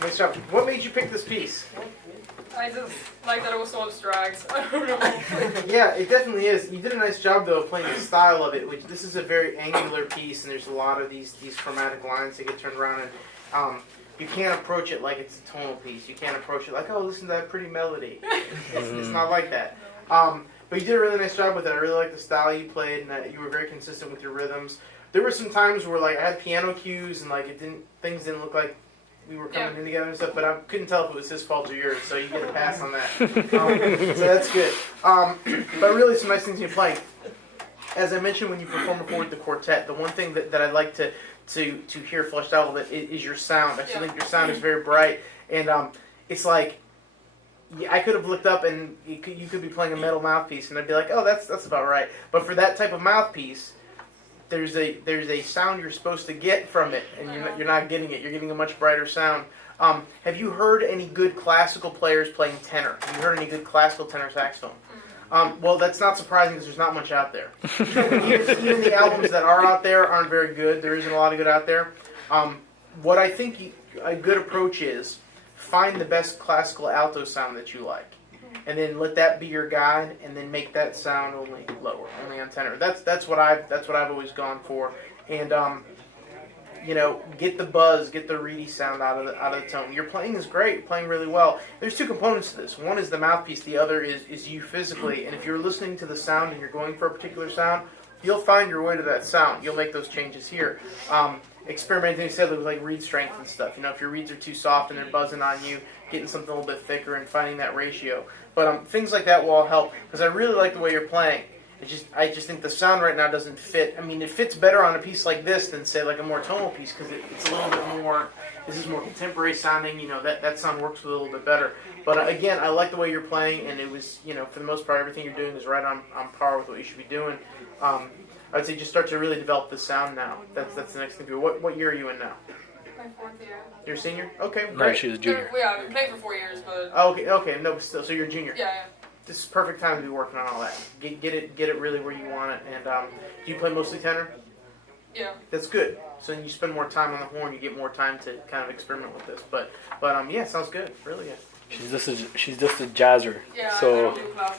Nice job. What made you pick this piece? I just like that it was so abstract. I don't know. Yeah, it definitely is. You did a nice job though of playing the style of it. Which this is a very angular piece, and there's a lot of these chromatic lines that get turned around, and you can't approach it like it's a tonal piece. You can't approach it like, oh, listen to that pretty melody. It's not like that. But you did a really nice job with it. I really like the style you played, and that you were very consistent with your rhythms. There were some times where like I had piano cues and like things didn't look like we were coming in together and stuff, but I couldn't tell if it was his fault or yours, so you get a pass on that. So that's good. But really, some nice things you're playing. As I mentioned, when you perform with the quartet, the one thing that I'd like to hear fleshed out a little bit is your sound. I think your sound is very bright, and it's like I could have looked up and you could be playing a metal mouthpiece, and I'd be like, oh, that's about right. But for that type of mouthpiece, there's a sound you're supposed to get from it, and you're not getting it. You're getting a much brighter sound. Have you heard any good classical players playing tenor? Have you heard any good classical tenor saxophone? Well, that's not surprising because there's not much out there. Even the albums that are out there aren't very good. There isn't a lot of good out there. What I think a good approach is, find the best classical alto sound that you like, and then let that be your guide, and then make that sound only lower, only on tenor. That's what I've always gone for, and get the buzz, get the reedy sound out of the tone. Your playing is great, you're playing really well. There's two components to this. One is the mouthpiece, the other is you physically, and if you're listening to the sound and you're going for a particular sound, you'll find your way to that sound. You'll make those changes here. Experimenting, you said, with like reed strength and stuff. If your reeds are too soft and they're buzzing on you, getting something a little bit thicker and finding that ratio. But things like that will all help, because I really like the way you're playing. I just think the sound right now doesn't fit. I mean, it fits better on a piece like this than, say, like a more tonal piece, because it's a little bit more, this is more contemporary sounding, that sound works with it a little bit better. But again, I like the way you're playing, and it was, for the most part, everything you're doing is right on par with what you should be doing. I'd say just start to really develop the sound now. That's the next thing to do. What year are you in now? My 4th year. You're a senior? Okay, great. No, she's a junior. Yeah, I've been playing for 4 years, but... Oh, okay, no, but still, so you're a junior. Yeah. This is perfect time to be working on all that. Get it really where you want it. And do you play mostly tenor? Yeah. That's good. So then you spend more time on the horn, you get more time to kind of experiment with this. But yeah, sounds good. Really good. She's just a jazzer. Yeah, I So don't do classical.